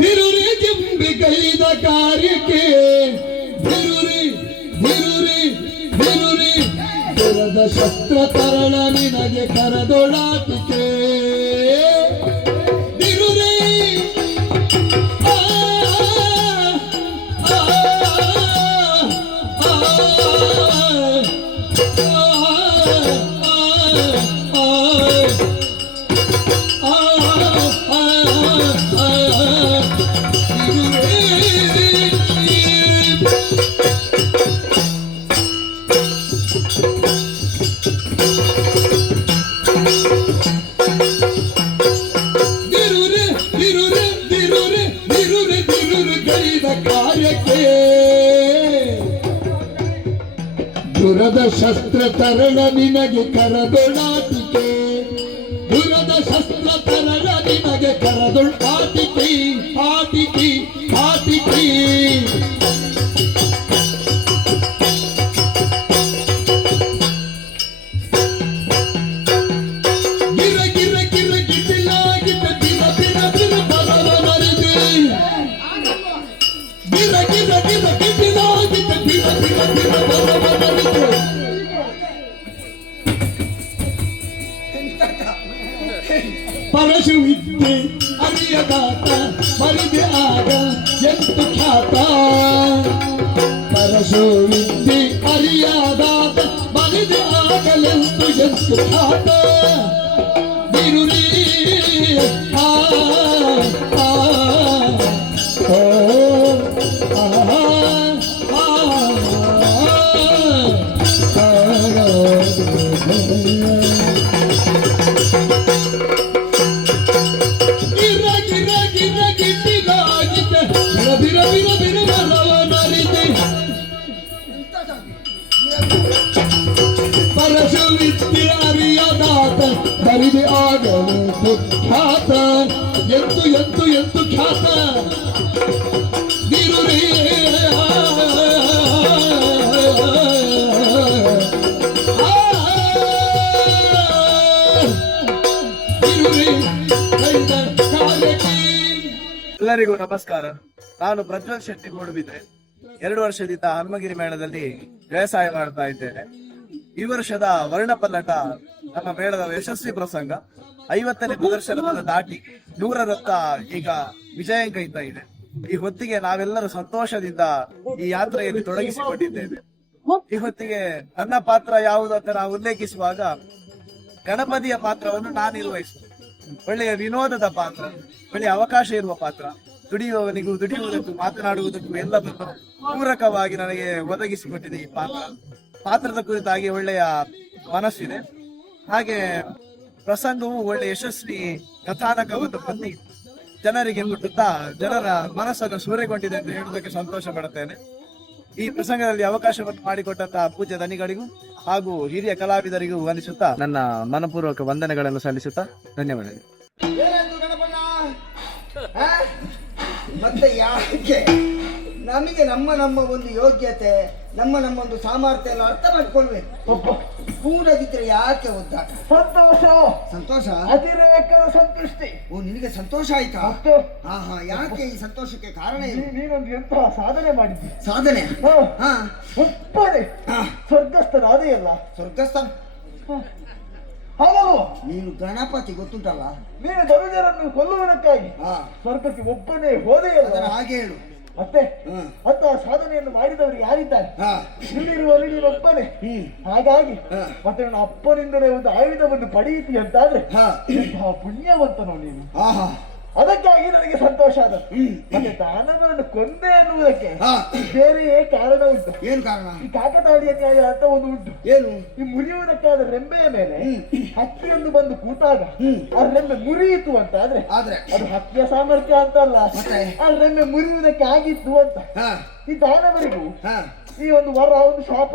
ಬಿರುರಿ ಜಿಂಬಿಗೈದ ಕಾರ್ಯಕ್ಕೆ ಬಿರುರಿ ಬಿರುರಿ ಬಿರುರಿ ದುರದ ಶಸ್ತ್ರ ತರಳ ನಿನಗೆ ಕರದೊಳಾಟಿಕೆ ಬಿರುರಿ ದುರದ ಶಸ್ತ್ರ ತರಳ ನಿನಗೆ ಕರದೊಳಾಟಿಕೆ ದುರದ ಶಸ್ತ್ರ ತರಳ ನಿನಗೆ ಕರದೊಳಾಟಿಕೆ ಆಟಿಕೆ ಆಟಿಕೆ ಗಿರ ಗಿರ ಗಿರ ಗಿಟ್ಟಿಲಾಗಿದ್ದ ಬಿರ ಬಿರ ಬಿರ ಬರವನರಿದೆ ಗಿರ ಗಿರ ಗಿರ ಗಿಟ್ಟಿಲಾಗಿದ್ದ ಬಿರ ಬಿರ ಬಿರ ಬರವನರಿದೆ ಪರಶು ವಿದ್ಯೆ ಅರಿಯದಾತ ಬರಿದೆ ಆಗ ಎಂತು ಖ್ಯಾತ ಪರಶು ವಿದ್ಯೆ ಅರಿಯದಾತ ಬರಿದೆ ಆಗಲೆಂತು ಎಂತು ಖ್ಯಾತ ಬಿರುರಿ ಆ ಆ ಪರಶು ವಿದ್ಯೆ ಅರಿಯದಾತ ಬರಿದೆ ಆಗಲು ಖ್ಯಾತ ಎಂತು ಎಂತು ಎಂತು ಖ್ಯಾತ ಬಿರುರಿ ಎಲ್ಲರಿಗೂ ನಮಸ್ಕಾರ. ನಾನು ಪ್ರಜ್ವಲ್ ಶೆಟ್ಟಿ ಮೂಡುಬಿದ್ರೆ. 2 ವರ್ಷದಿಂದ ಹನುಮಗಿರಿ ಮೇಳದಲ್ಲಿ ವ್ಯವಸಾಯ ಮಾಡ್ತಾ ಇದ್ದೇನೆ. ಈ ವರ್ಷದ ವರ್ಣಪಲ್ಲಟ ನಮ್ಮ ಮೇಳದ ಯಶಸ್ವಿ ಪ್ರಸಂಗ 50ನೇ ಪ್ರದರ್ಶನವನ್ನು ದಾಟಿ 100ರತ್ತ ಈಗ ವಿಜಯಾಂಕೈತಾ ಇದೆ. ಈ ಹೊತ್ತಿಗೆ ನಾವೆಲ್ಲರೂ ಸಂತೋಷದಿಂದ ಈ ಯಾತ್ರೆಯಲ್ಲಿ ತೊಡಗಿಸಿಕೊಂಡಿದ್ದೇವೆ. ಈ ಹೊತ್ತಿಗೆ ನನ್ನ ಪಾತ್ರ ಯಾವುದು ಅಂತ ನಾವು ಉಲ್ಲೇಖಿಸುವಾಗ ಗಣಪತಿಯ ಪಾತ್ರವನ್ನು ನಾನು ನಿರ್ವಹಿಸುತ್ತೇನೆ. ಒಳ್ಳೆಯ ವಿನೋದದ ಪಾತ್ರ, ಒಳ್ಳೆಯ ಅವಕಾಶ ಇರುವ ಪಾತ್ರ, ದುಡಿಯುವವನಿಗೂ ದುಡಿಯುವುದಕ್ಕೂ ಮಾತನಾಡುವುದಕ್ಕೂ ಎಲ್ಲವನ್ನು ಪೂರಕವಾಗಿ ನನಗೆ ಒದಗಿಸಿಕೊಟ್ಟಿದೆ ಈ ಪಾತ್ರದ ಕುರಿತಾಗಿ ಒಳ್ಳೆಯ ಮನಸ್ಸಿದೆ. ಹಾಗೆ ಪ್ರಸಂಗವು ಒಳ್ಳೆಯ ಯಶಸ್ವಿ ಕಥಾನಕವನ್ನು ಹೊಂದಿ ಜನರಿಗೆ ಮುಟ್ಟುತ್ತಾ ಜನರ ಮನಸ್ಸನ್ನು ಸೂರೆಗೊಂಡಿದೆ ಎಂದು ಹೇಳುವುದಕ್ಕೆ ಸಂತೋಷ ಪಡುತ್ತೇನೆ. ಈ ಪ್ರಸಂಗದಲ್ಲಿ ಅವಕಾಶವನ್ನು ಮಾಡಿಕೊಟ್ಟಂತಹ ಪೂಜ್ಯ ದನಿಗಳಿಗೂ ಹಾಗೂ ಹಿರಿಯ ಕಲಾವಿದರಿಗೂ ವಂದಿಸುತ್ತಾ ನನ್ನ ಮನಪೂರ್ವಕ ವಂದನೆಗಳನ್ನು ಸಲ್ಲಿಸುತ್ತಾ ಧನ್ಯವಾದಗಳು. ಮತ್ತೆ ಯಾಕೆ ನಮಗೆ ನಮ್ಮ ಒಂದು ಯೋಗ್ಯತೆ ನಮ್ಮೊಂದು ಸಾಮರ್ಥ್ಯ ಎಲ್ಲ ಅರ್ಥ ಮಾಡ್ಕೊಳ್ಬೇಕು. ಕೂಡದಿದ್ರೆ ಯಾಕೆ ಒದ್ದಾಟ? ಸಂತೋಷ ಅತಿರೇಕದ ಸಂತುಷ್ಟಿ. ಓ, ನಿನಗೆ ಸಂತೋಷ ಆಯ್ತಾ? ಹಾ ಹಾ, ಯಾಕೆ ಈ ಸಂತೋಷಕ್ಕೆ ಕಾರಣ ಏನು? ನೀನೊಂದು ಎಂತಹ ಸಾಧನೆ ಮಾಡಿದ್ದಿ. ಸಾಧನೆ? ಹಾ, ಒಪ್ಪದೆ ಸ್ವರ್ಗಸ್ಥರಾದೆಯಲ್ಲ. ಸ್ವರ್ಗಸ್ಥ ಹಾಗಲ್ವ? ನೀನು ಗಣಪತಿ ಗೊತ್ತುಂಟಲ್ಲ, ನೀನು ಧನುಜರನ್ನು ಕೊಲ್ಲುವುದಕ್ಕಾಗಿ ಸ್ವರ್ಗಕ್ಕೆ ಒಬ್ಬನೇ ಹೋದೆಯಲ್ಲ. ಹಾಗೆ ಹೇಳು ಮತ್ತೆ ಅಂತ ಸಾಧನೆಯನ್ನು ಮಾಡಿದವರು ಯಾರಿದ್ದಾರೆ? ಇಲ್ಲಿರುವಲ್ಲಿ ನೀನೊಬ್ಬನೇ. ಹಾಗಾಗಿ ಮತ್ತೆ ನನ್ನ ಅಪ್ಪನಿಂದಲೇ ಒಂದು ಆಯುಧವನ್ನು ಪಡೆಯಿತಿ ಅಂತಾದ್ರೆ ಎಂತಹ ಪುಣ್ಯವಂತನು ನೀನು. ಅದಕ್ಕಾಗಿ ನನಗೆ ಸಂತೋಷ ಆದ. ಮತ್ತೆ ದಾನವರನ್ನು ಕೊಂದೆ ಅನ್ನುವುದಕ್ಕೆ ಬೇರೆಯೇ ಕಾರಣ ಉಂಟು. ಏನು ಕಾರಣ? ಈ ಕಾಕತಾಳೀಯ ನ್ಯಾಯ ಅಂತ ಒಂದು ಉಂಟು. ಏನು? ಈ ಮುರಿಯುವುದಕ್ಕಾದ ರೆಂಬೆಯ ಮೇಲೆ ಹಕ್ಕಿಯೊಂದು ಬಂದು ಕೂತಾಗ ಆ ರೆಂಬೆ ಮುರಿಯಿತು ಅಂತ ಆದ್ರೆ ಅದು ಹಕ್ಕಿಯ ಸಾಮರ್ಥ್ಯ ಅಂತಲ್ಲ, ಆ ರೆಂಬೆ ಮುರಿಯುವುದಕ್ಕೆ ಆಗಿತ್ತು ಅಂತ. ಈ ದಾನವರಿಗೂ ಈ ಒಂದು ವರ ಒಂದು ಶಾಪ.